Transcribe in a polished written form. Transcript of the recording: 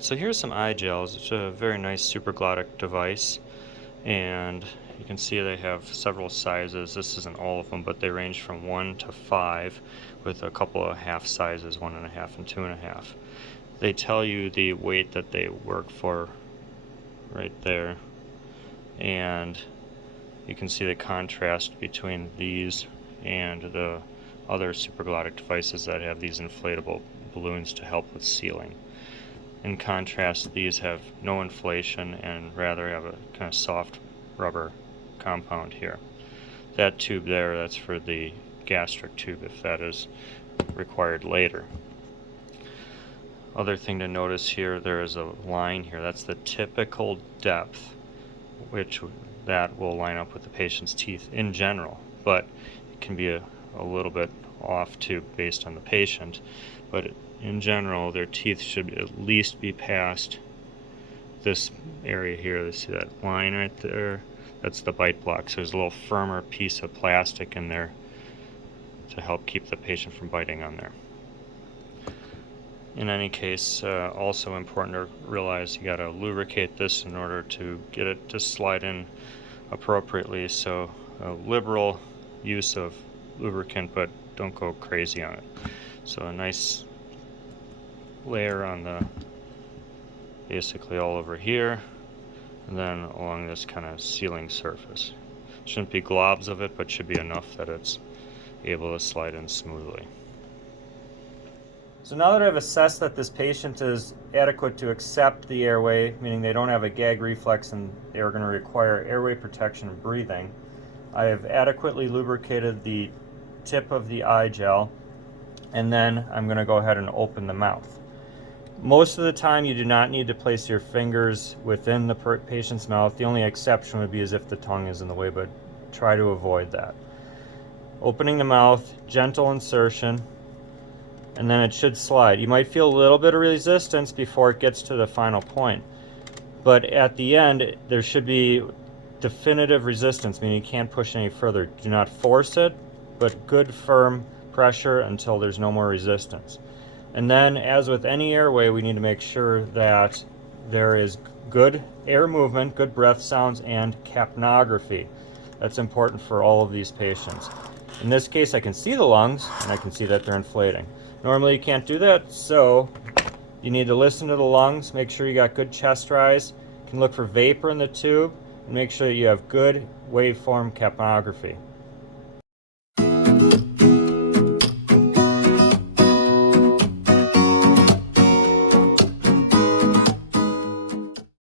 Alright, so here's some eye gels. It's a very nice Supraglottic device, and you can see they have several sizes. This isn't all of them, but they range from 1 to 5 with a couple of half sizes, 1.5 and 2.5. They tell you the weight that they work for right there, and you can see the contrast between these and the other Supraglottic devices that have these inflatable balloons to help with sealing. In contrast, these have no inflation and rather have a kind of soft rubber compound here. That tube there, that's for the gastric tube if that is required later. Other thing to notice here, there is a line here. That's the typical depth, which that will line up with the patient's teeth in general, but it can be a little bit off too based on the patient. But in general, their teeth should at least be past this area here. You see that line right there? That's the bite block. So there's a little firmer piece of plastic in there to help keep the patient from biting on there. In any case, also important to realize you got to lubricate this in order to get it to slide in appropriately. So a liberal use of lubricant, but don't go crazy on it. So a nice layer on the basically all over here, and then along this kind of sealing surface. Shouldn't be globs of it, but should be enough that it's able to slide in smoothly. So now that I've assessed that this patient is adequate to accept the airway, meaning they don't have a gag reflex and they are going to require airway protection and breathing, I have adequately lubricated the tip of the eye gel, and then I'm going to go ahead and open the mouth. Most of the time you do not need to place your fingers within the patient's mouth. The only exception would be as if the tongue is in the way, but try to avoid that. Opening the mouth, gentle insertion, and then it should slide. You might feel a little bit of resistance before it gets to the final point, but at the end there should be definitive resistance, meaning you can't push any further. Do not force it, but good firm pressure until there's no more resistance. And then, as with any airway, we need to make sure that there is good air movement, good breath sounds, and capnography. That's important for all of these patients. In this case, I can see the lungs, and I can see that they're inflating. Normally, you can't do that, so you need to listen to the lungs, make sure you got good chest rise, you can look for vapor in the tube, and make sure that you have good waveform capnography.